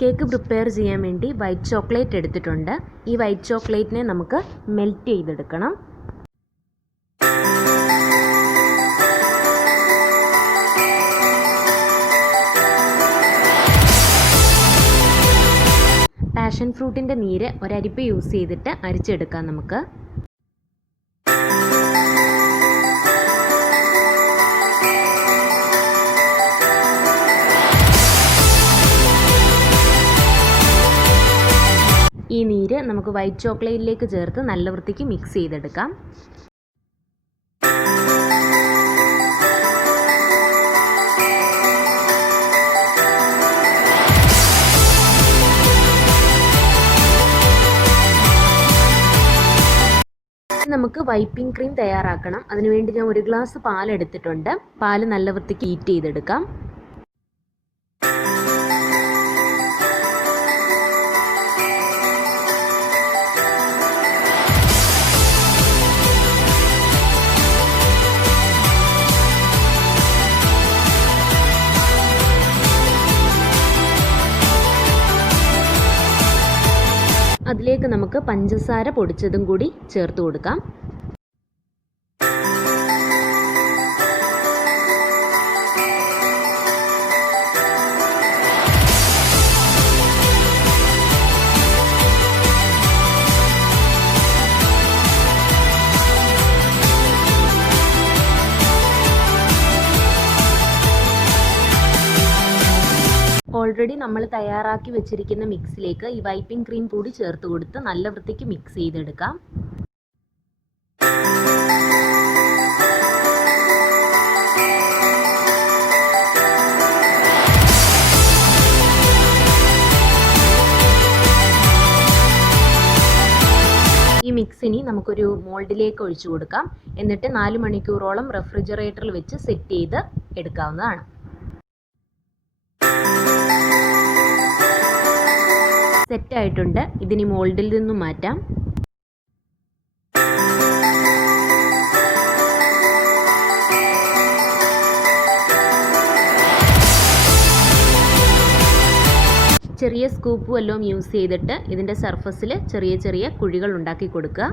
Cake prepare ചെയ്യാൻ വേണ്ടി white chocolate എടുത്തിട്ടുണ്ട്. ഈ വൈറ്റ് ചോക്ലേറ്റിനെ നമുക്ക് മെൽറ്റ് ചെയ്തെടുക്കണം. പാഷൻ ഫ്രൂട്ടിൻ്റെ നീര് ഒരരിപ്പ് യൂസ് ചെയ്തിട്ട് അരിച്ചെടുക്കാം നമുക്ക്. ഈ നീര് നമുക്ക് വൈറ്റ് ചോക്ലേറ്റിലേക്ക് ചേർത്ത് നല്ല വൃത്തിക്ക് മിക്സ് ചെയ്തെടുക്കാം. നമുക്ക് വൈപ്പിംഗ് ക്രീം തയ്യാറാക്കണം. അതിനുവേണ്ടി ഞാൻ 1 ഗ്ലാസ് പാൽ എടുത്തിട്ടുണ്ട്. പാൽ നല്ല വൃത്തിക്ക് ഹീറ്റ് ചെയ്തെടുക്കാം. അതിലേക്ക് നമുക്ക് പഞ്ചസാര പൊടിച്ചതും കൂടി ചേർത്ത് കൊടുക്കാം. ഓൾറെഡി നമ്മൾ തയ്യാറാക്കി വെച്ചിരിക്കുന്ന മിക്സിലേക്ക് ഈ വൈപ്പിംഗ് ക്രീം കൂടി ചേർത്ത് കൊടുത്ത് നല്ല വൃത്തിക്ക് മിക്സ് ചെയ്തെടുക്കാം. ഈ മിക്സിനി നമുക്കൊരു മോൾഡിലേക്ക് ഒഴിച്ചു കൊടുക്കാം. എന്നിട്ട് 4 മണിക്കൂറോളം റെഫ്രിജറേറ്ററിൽ വെച്ച് സെറ്റ് ചെയ്ത് എടുക്കാവുന്നതാണ്. സെറ്റായിട്ടുണ്ട്. ഇതിനി മോൾഡിൽ നിന്നും മാറ്റാം. ചെറിയ സ്കൂപ്പ് വല്ലതും യൂസ് ചെയ്തിട്ട് ഇതിൻ്റെ സർഫസിൽ ചെറിയ ചെറിയ കുഴികൾ ഉണ്ടാക്കി കൊടുക്കുക.